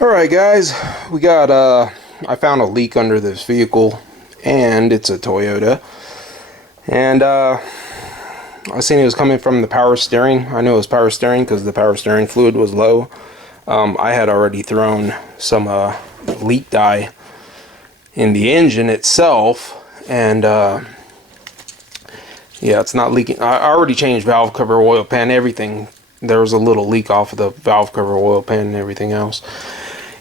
Alright guys, we got I found a leak under this vehicle, and it's a Toyota, and I seen it was coming from the power steering. I knew it was power steering because the power steering fluid was low. I had already thrown some leak dye in the engine itself, and yeah, it's not leaking. I already changed valve cover, oil pan, everything. There was a little leak off of the valve cover, oil pan, and everything else.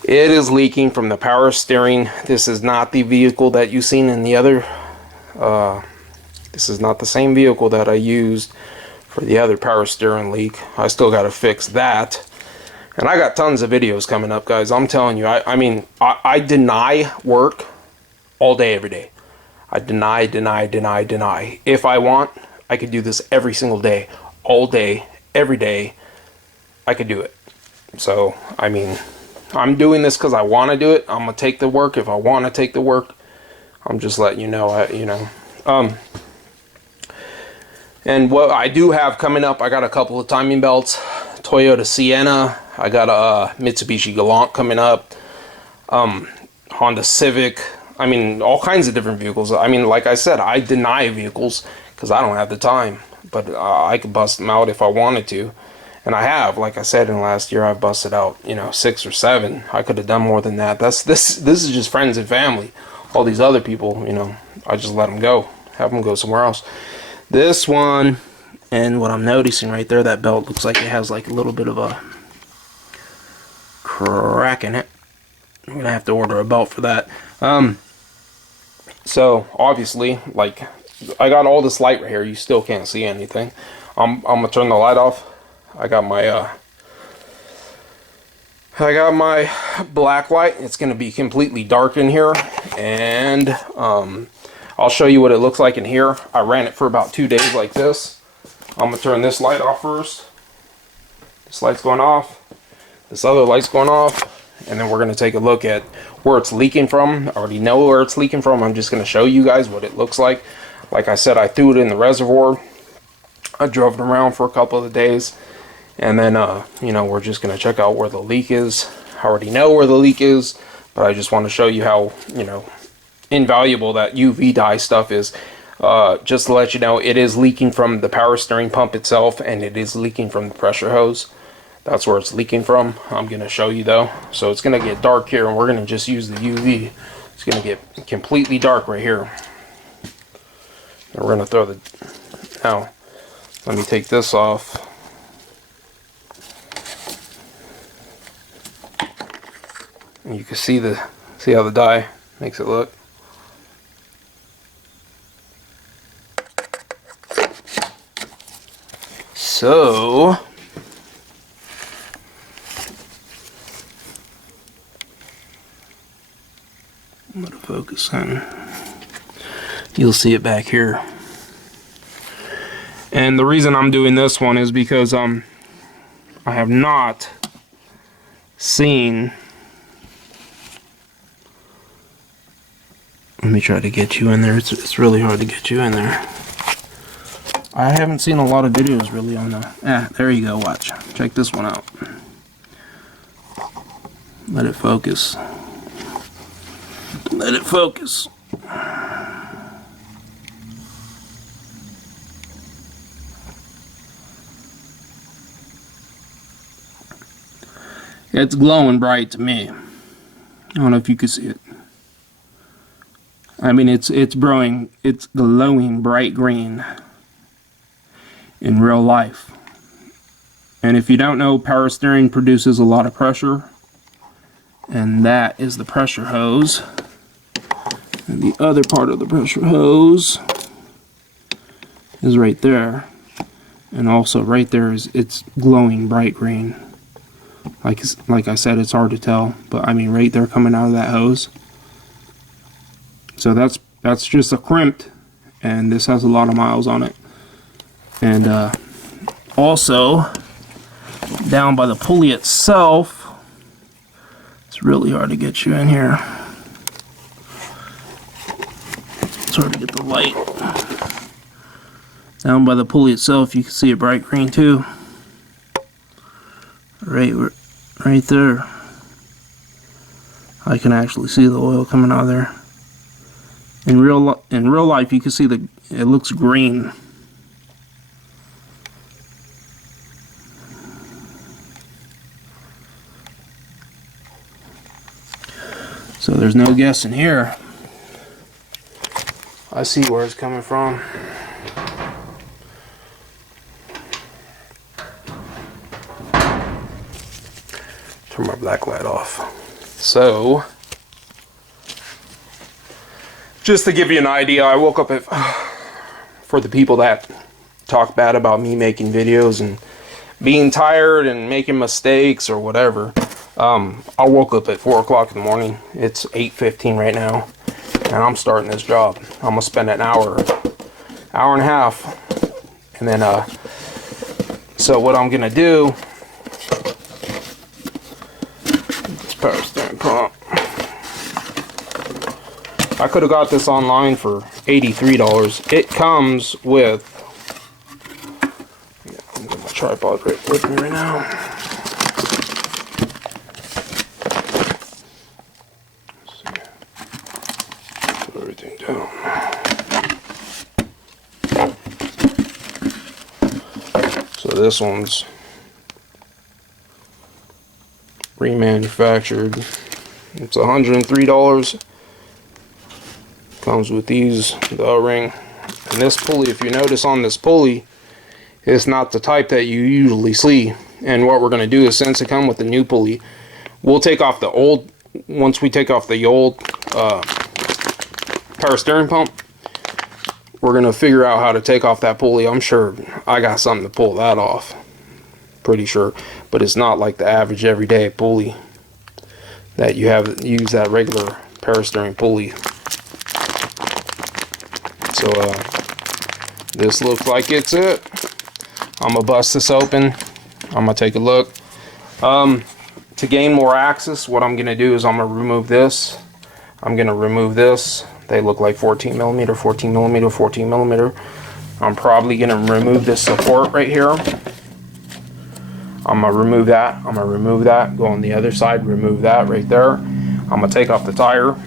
It is leaking from the power steering. This is not the vehicle that you've seen in the other. This is not the same vehicle that I used for the other power steering leak. I still got to fix that. And I got tons of videos coming up, guys. I'm telling you, I deny work all day, every day. I deny. If I want, I could do this every single day, all day, every day. I could do it. So, I mean, I'm doing this because I want to do it. I'm gonna take the work if I want to take the work. I'm just letting you know. And what I do have coming up, I got a couple of timing belts, Toyota Sienna. I got a Mitsubishi Galant coming up, Honda Civic. I mean, all kinds of different vehicles. I mean, like I said, I deny vehicles because I don't have the time, but I could bust them out if I wanted to. And I have, like I said, in the last year, I've busted out, 6 or 7. I could have done more than that. This is just friends and family. All these other people, I just let them go, have them go somewhere else. This one, and what I'm noticing right there, that belt looks like it has like a little bit of a crack in it. I'm gonna have to order a belt for that. So obviously, like, I got all this light right here. You still can't see anything. I'm gonna turn the light off. I got my black light. It's gonna be completely dark in here, and I'll show you what it looks like in here. I ran it for about 2 days like this. I'm gonna turn this light off first. This light's going off. This other light's going off, and then we're gonna take a look at where it's leaking from. I already know where it's leaking from. I'm just gonna show you guys what it looks like. Like I said, I threw it in the reservoir. I drove it around for a couple of days. And then, we're just going to check out where the leak is. I already know where the leak is, but I just want to show you how, invaluable that UV dye stuff is. Just to let you know, it is leaking from the power steering pump itself, and it is leaking from the pressure hose. That's where it's leaking from. I'm going to show you, though. So it's going to get dark here, and we're going to just use the UV. It's going to get completely dark right here. And we're going to throw the... Now, let me take this off. And you can see how the dye makes it look. So I'm gonna focus on. You'll see it back here. And the reason I'm doing this one is because I have not seen. Let me try to get you in there. It's really hard to get you in there. I haven't seen a lot of videos really on the... there you go, watch. Check this one out. Let it focus. Let it focus. It's glowing bright to me. I don't know if you can see it. I mean, it's glowing bright green in real life. And if you don't know, power steering produces a lot of pressure, and that is the pressure hose. And the other part of the pressure hose is right there, and also right there it's glowing bright green. Like I said, it's hard to tell, but I mean, right there coming out of that hose. So that's just a crimped, and this has a lot of miles on it. And also down by the pulley itself, it's really hard to get you in here. It's hard to get the light. Down by the pulley itself, you can see a bright green too. Right there. I can actually see the oil coming out of there. In real life, you can see it looks green. So there's no guessing here. I see where it's coming from. Turn my black light off. So, just to give you an idea, I woke up at, for the people that talk bad about me making videos and being tired and making mistakes or whatever, I woke up at 4 o'clock in the morning. It's 8:15 right now, and I'm starting this job. I'm gonna spend an hour and a half, and then so what I'm gonna do, this power steering pump, I could have got this online for $83. It comes with, I'm getting my tripod right with me right now. Put everything down. So this one's remanufactured. It's $103. Comes with these, the O-ring, and this pulley. If you notice on this pulley, it's not the type that you usually see. And what we're going to do is, since it comes with the new pulley, we'll take off the old. Once we take off the old power steering pump, we're going to figure out how to take off that pulley. I'm sure I got something to pull that off, pretty sure, but it's not like the average everyday pulley that you have use that regular power steering pulley. So this looks like it's it. I'm gonna bust this open. I'm gonna take a look. To gain more access, what I'm gonna do is I'm gonna remove this. I'm gonna remove this. They look like 14 millimeter, 14 millimeter, 14 millimeter. I'm probably gonna remove this support right here. I'm gonna remove that. I'm gonna remove that. Go on the other side, remove that right there. I'm gonna take off the tire.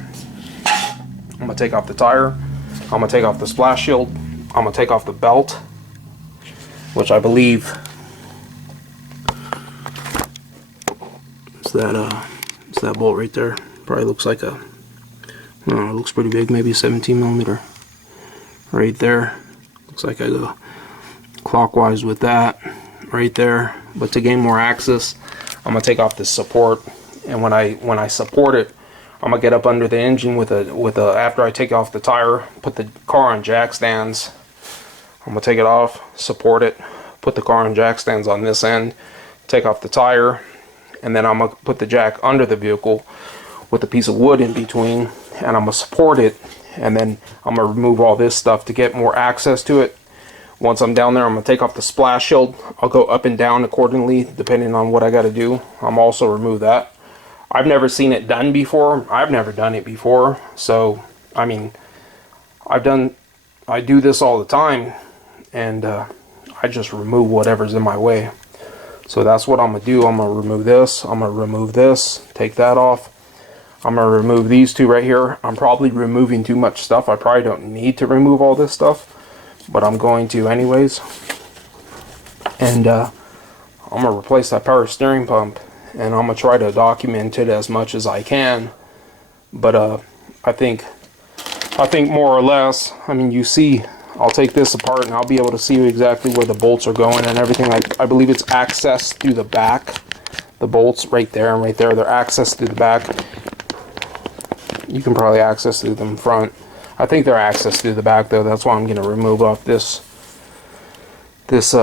I'm gonna take off the tire. I'm going to take off the splash shield. I'm going to take off the belt, which I believe it's that bolt right there. Probably looks like a, I don't know, it looks pretty big, maybe 17 millimeter right there. Looks like I go clockwise with that right there. But to gain more access, I'm going to take off this support, and when I support it, I'm gonna get up under the engine with a after I take off the tire, put the car on jack stands. I'm gonna take it off, support it, put the car on jack stands on this end, take off the tire, and then I'm gonna put the jack under the vehicle with a piece of wood in between, and I'm gonna support it, and then I'm gonna remove all this stuff to get more access to it. Once I'm down there, I'm gonna take off the splash shield. I'll go up and down accordingly depending on what I gotta do. I'm also remove that. I've never seen it done before. I've never done it before. So, I mean, I do this all the time, and I just remove whatever's in my way. So that's what I'm gonna do. I'm gonna remove this. I'm gonna remove this. Take that off. I'm gonna remove these two right here. I'm probably removing too much stuff. I probably don't need to remove all this stuff, but I'm going to anyways. And I'm gonna replace that power steering pump. And I'm gonna try to document it as much as I can, but I think more or less, I mean, you see, I'll take this apart and I'll be able to see exactly where the bolts are going and everything. I believe it's accessed through the back, the bolts right there and right there, they're accessed through the back. You can probably access through them front. I think they're accessed through the back though. That's why I'm gonna remove off this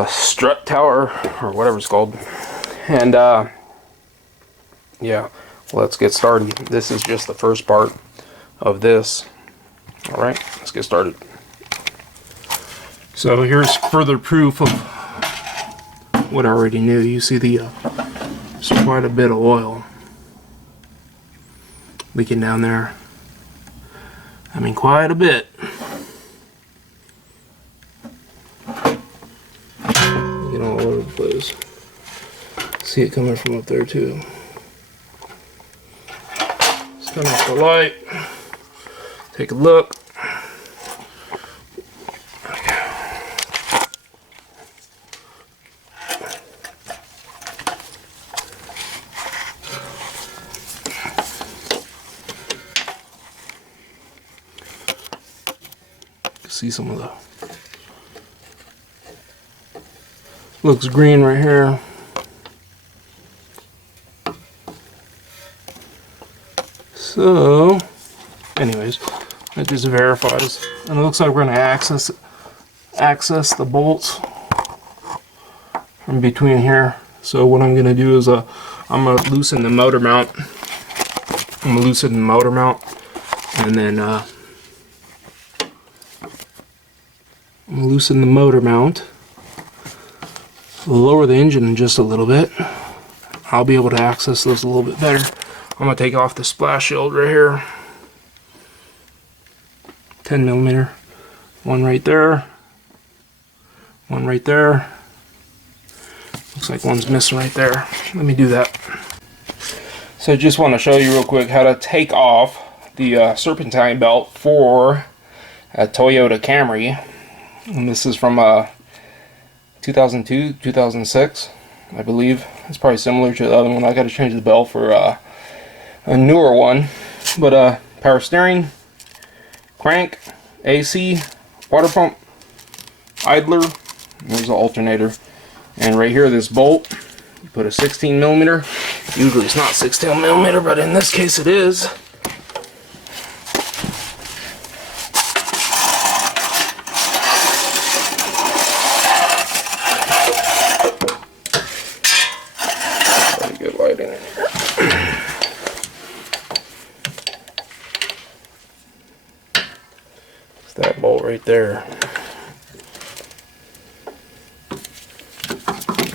strut tower or whatever it's called. And yeah, let's get started. This is just the first part of this. All right, let's get started. So here's further proof of what I already knew. You see there's quite a bit of oil leaking down there. I mean, quite a bit. Get all over the place. See it coming from up there too. Turn off the light. Take a look. See some of the looks green right here. So anyways, it just verifies, and it looks like we're going to access the bolts from between here. So what I'm going to do is I'm going to loosen the motor mount. And then loosen the motor mount, lower the engine just a little bit. I'll be able to access this a little bit better. I'm going to take off the splash shield right here. 10mm. One right there. One right there. Looks like one's missing right there. Let me do that. So I just want to show you real quick how to take off the Serpentine belt for a Toyota Camry. And this is from 2002, 2006, I believe. It's probably similar to the other one. I got to change the belt for a newer one. But power steering, crank, AC, water pump, idler, there's the alternator. And right here, this bolt, you put a 16mm. Usually it's not 16mm, but in this case it is. Good light in here. It's that bolt right there.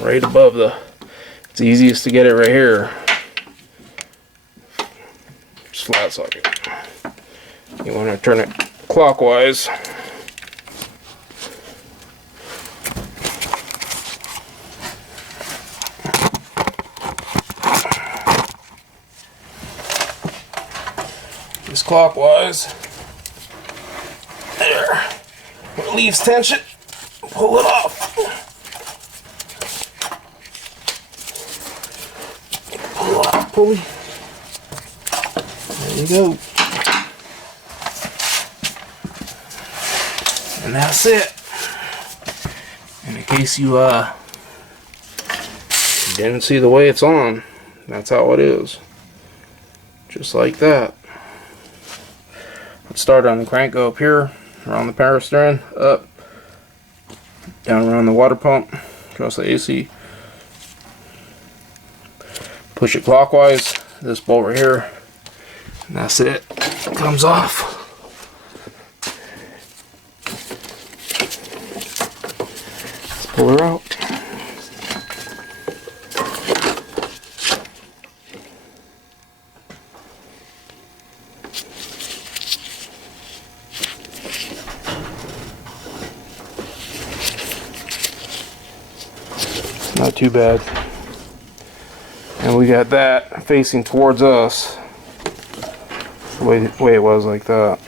Right above it's easiest to get it right here. Just flat socket. You want to turn it clockwise. Just clockwise. There. Relieves tension. Pull it off. Pull off pulley. There you go. And that's it. And in case you didn't see the way it's on, that's how it is. Just like that. Let's start on the crank, go up here, around the power steering, up, down around the water pump, across the AC. Push it clockwise, this bolt right here, and that's it. It comes off. Let's pull her out. Not too bad. And we got that facing towards us. The way it was like that.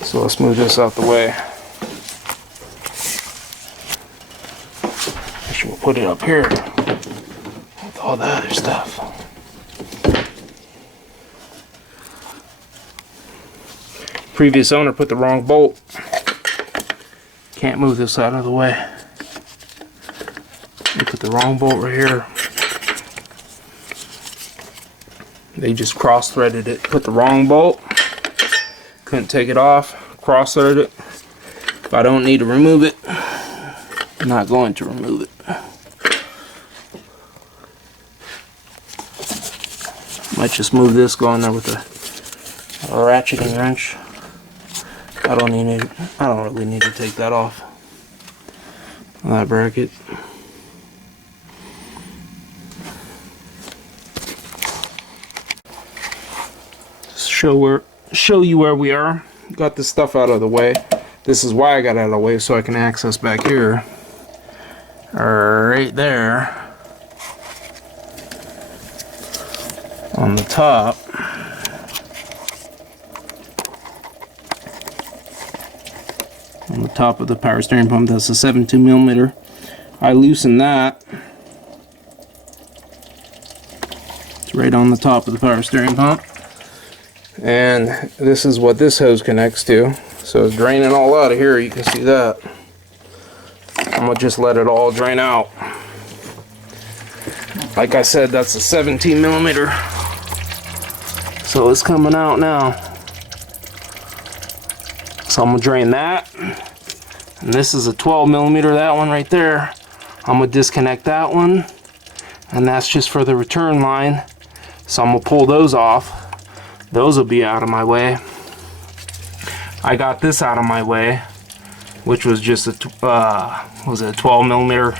So let's move this out the way. Actually, we'll put it up here with all the other stuff. Previous owner put the wrong bolt. Can't move this out of the way. They put the wrong bolt right here. They just cross-threaded it. Put the wrong bolt. Couldn't take it off. Cross-threaded it. If I don't need to remove it, I'm not going to remove it. Might just move this, go in there with a ratcheting wrench. I don't really need to take that off. That bracket. Show you where we are. Got this stuff out of the way. This is why I got out of the way, so I can access back here. Right there. on the top. On the top of the power steering pump, that's a 7.2mm. I loosen that. It's right on the top of the power steering pump. And this is what this hose connects to. So it's draining all out of here, you can see that. I'm gonna just let it all drain out. Like I said, that's a 17mm. So it's coming out now. So I'm gonna drain that. And this is a 12mm, that one right there. I'm gonna disconnect that one. And that's just for the return line. So I'm gonna pull those off. Those will be out of my way. I got this out of my way, which was just a, was it a 12mm,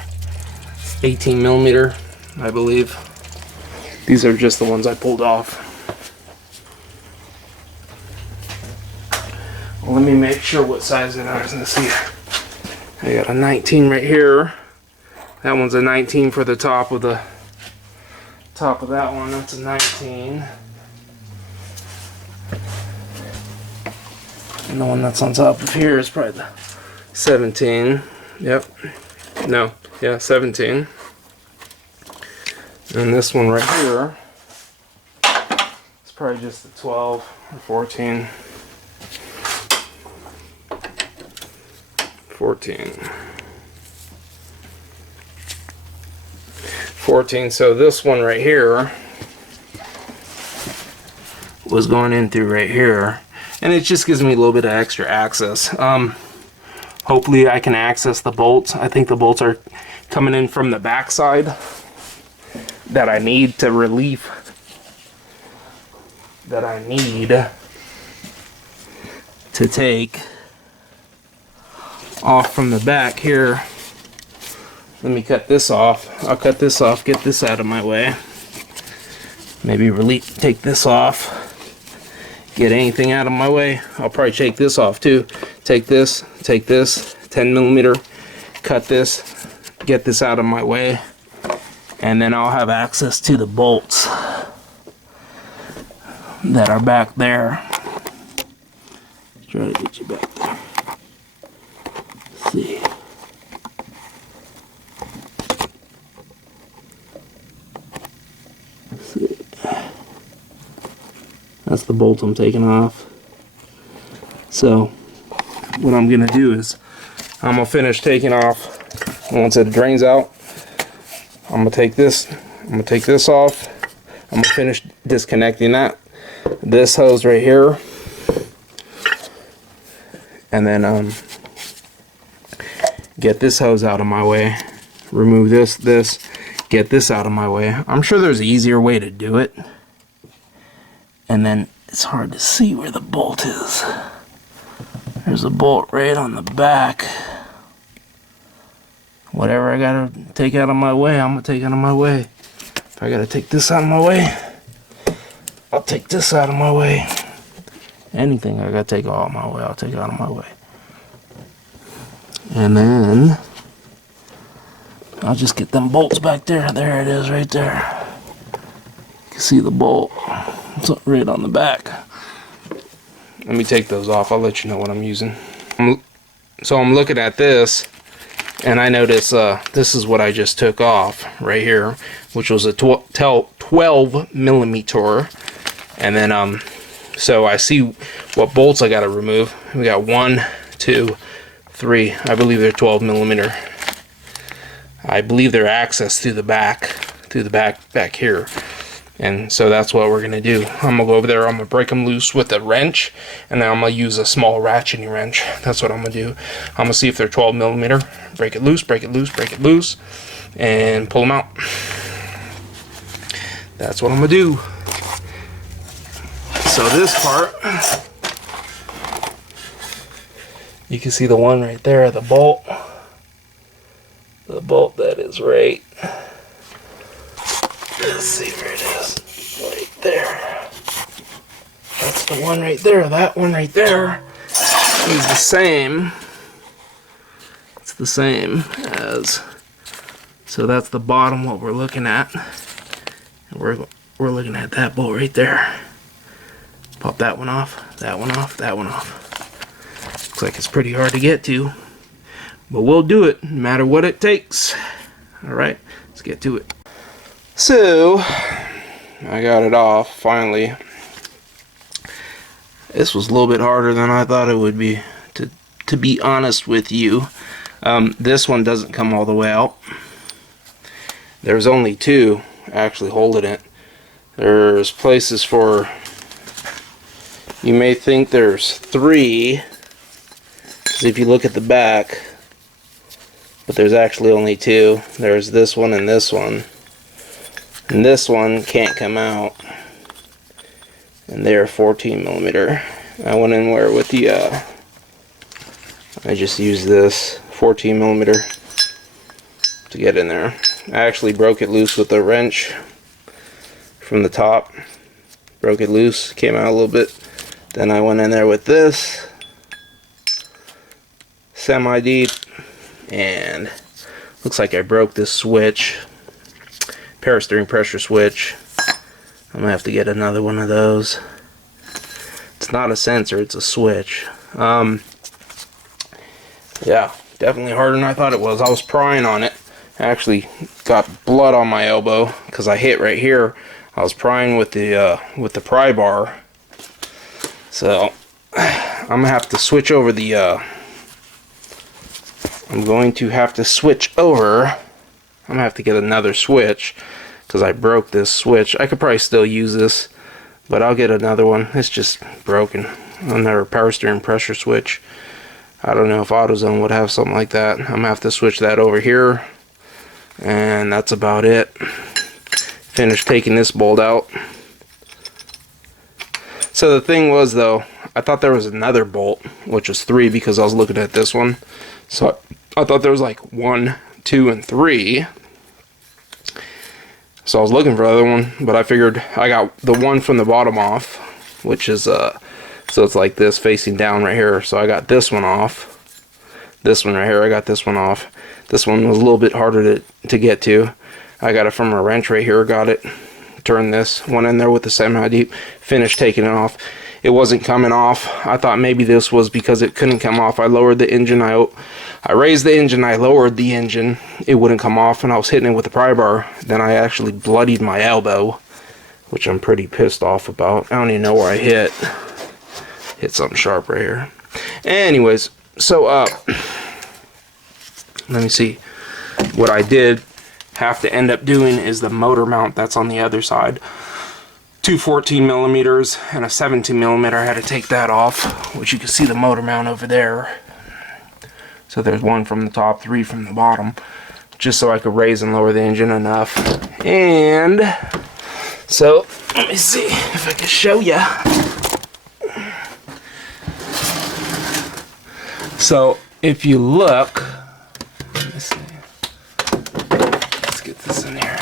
18mm, I believe. These are just the ones I pulled off. Well, let me make sure what size it is. Let's see. I got a 19 right here. That one's a 19 for the top of that one. That's a 19. And the one that's on top of here is probably the 17. Yep. No. Yeah, 17. And this one right here is probably just the 12 or 14. 14. So this one right here was going in through right here. And it just gives me a little bit of extra access. Hopefully I can access the bolts. I think the bolts are coming in from the back side that I need to relieve. That I need to take off from the back here. Let me cut this off. I'll cut this off, get this out of my way. Maybe take this off. Get anything out of my way. I'll probably take this off too. Take this, 10mm, cut this, get this out of my way, and then I'll have access to the bolts that are back there. Try to get you back there. Let's see. That's the bolt I'm taking off. So what I'm gonna do is I'm gonna finish taking off. Once it drains out, I'm gonna take this off. I'm gonna finish disconnecting this hose right here, and then get this hose out of my way. Remove this, get this out of my way. I'm sure there's an easier way to do it. And then it's hard to see where the bolt is. There's a bolt right on the back. Whatever I gotta take out of my way, I'm gonna take out of my way. If I gotta take this out of my way, I'll take this out of my way. Anything I gotta take out of my way, I'll take out of my way. And then I'll just get them bolts back there. There it is right there. You can see the bolt. It's right on the back. Let me take those off. I'll let you know what I'm using. So I'm looking at this, and I notice this is what I just took off right here, which was a 12mm. And then so I see what bolts I got to remove. We got 1, 2, 3. I believe they're 12mm. I believe they're accessed through the back here. And so that's what we're going to do. I'm going to go over there, I'm going to break them loose with a wrench, and then I'm going to use a small ratcheting wrench. That's what I'm going to do. I'm going to see if they're 12mm. Break it loose, and pull them out. That's what I'm going to do. So this part, you can see the one right there, the bolt. The bolt that is right. Let's see where it is. Right there. That's the one right there. That one right there is the same. It's the same as. So that's the bottom, what we're looking at. And we're we're looking at that bolt right there. Pop that one off, that one off, that one off. Looks like it's pretty hard to get to, but we'll do it no matter what it takes. Alright, let's get to it. So, I got it off finally. This was a little bit harder than I thought it would be, to be honest with you. This one doesn't come all the way out. There's only two actually holding it. There's places for, you may think there's three, because if you look at the back, but there's actually only two. There's this one and this one. And this one can't come out. And they're 14 millimeter. I went in there with the, I just used this 14 millimeter to get in there. I actually broke it loose with a wrench from the top. Broke it loose, came out a little bit. Then I went in there with this semi-deep, and looks like I broke this switch, power steering pressure switch. I'm gonna have to get another one of those. It's not a sensor, it's a switch. Yeah, definitely harder than I thought it was. I was prying on it. I actually got blood on my elbow because I hit right here. I was prying with the pry bar. So I'm gonna have to switch over the I'm going to have to switch over. I'm gonna have to get another switch because I broke this switch. I could probably still use this, but I'll get another one. It's just broken. Another power steering pressure switch. I don't know if AutoZone would have something like that. I'm gonna have to switch that over here, and that's about it. Finish taking this bolt out. So the thing was, though, I thought there was another bolt, which was 3 because I was looking at this one. So I thought there was like 1, 2, and 3. So I was looking for the other one, but I figured I got the one from the bottom off, which is so it's like this facing down right here. So I got this one off. This one right here, I got this one off. This one was a little bit harder to get to. I got it from a wrench right here, got it. Turned this, went in there with the semi-deep, finished taking it off. It wasn't coming off. I thought maybe this was because it couldn't come off. I lowered the engine, I raised the engine, I lowered the engine. It wouldn't come off, and I was hitting it with the pry bar. Then I actually bloodied my elbow, which I'm pretty pissed off about. I don't even know where I hit. Hit something sharp right here. Anyways, so let me see. What I did have to end up doing is the motor mount that's on the other side. 2 14 millimeters and a 17 millimeter. I had to take that off, which you can see the motor mount over there. So there's 1 from the top, 3 from the bottom, just so I could raise and lower the engine enough. And so let me see if I can show you. So if you look, let me see. Let's get this in here.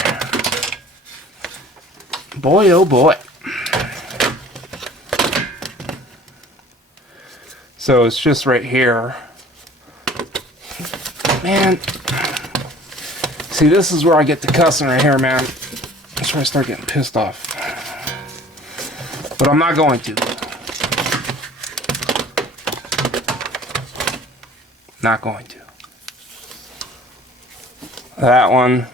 Boy, oh boy. So it's just right here. Man. See, this is where I get to cussing right here, man. That's where I start getting pissed off. But I'm not going to. Not going to. That one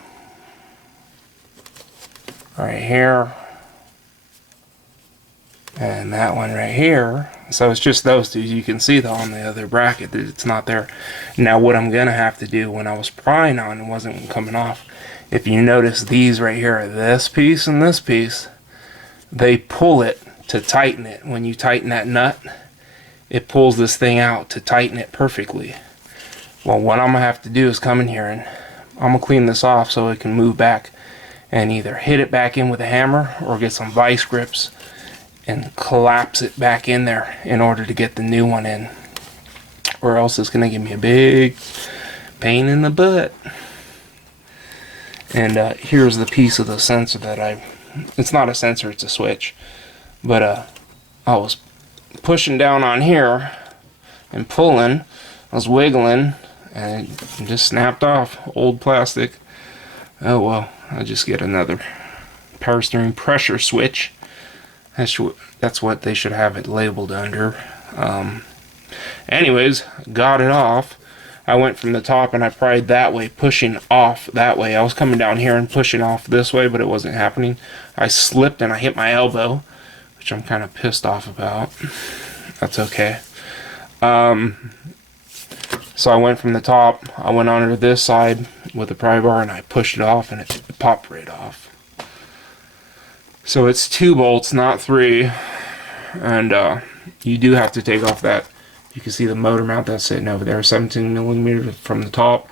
right here, and that one right here. So it's just those two. You can see though on the other bracket that it's not there. Now what I'm gonna have to do, when I was prying on it wasn't coming off, if you notice these right here, this piece and this piece, they pull it to tighten it. When you tighten that nut, it pulls this thing out to tighten it perfectly. Well, what I'm gonna have to do is come in here and I'm gonna clean this off so it can move back, and either hit it back in with a hammer or get some vice grips and collapse it back in there in order to get the new one in, or else it's gonna give me a big pain in the butt. And here's the piece of the sensor that it's not a sensor, it's a switch, but I was pushing down on here and pulling, I was wiggling, and it just snapped off. Old plastic. Oh well, I'll just get another power steering pressure switch. That's what they should have it labeled under. Anyways, got it off. I went from the top and I pried that way, pushing off that way. I was coming down here and pushing off this way, but it wasn't happening. I slipped and I hit my elbow, which I'm kind of pissed off about. That's okay. So I went from the top, I went under this side with the pry bar and I pushed it off and it popped right off. So it's 2 bolts, not 3. And you do have to take off that. You can see the motor mount that's sitting over there, 17mm from the top,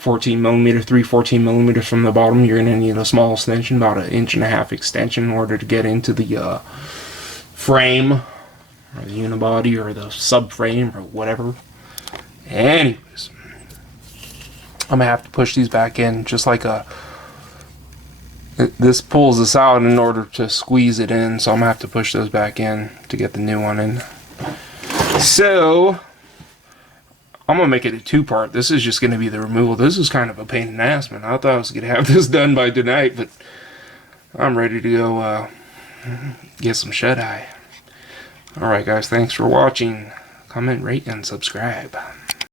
14mm, 3 14mm from the bottom. You're going to need a small extension, about 1.5 inch extension, in order to get into the frame, or the unibody, or the subframe, or whatever. Anyways, I'm going to have to push these back in, just like this pulls this out in order to squeeze it in, so I'm going to have to push those back in to get the new one in. So, I'm going to make it a 2-part. This is just going to be the removal. This is kind of a pain in the ass, man. I thought I was going to have this done by tonight, but I'm ready to go get some shut-eye. Alright guys, thanks for watching. Comment, rate, and subscribe.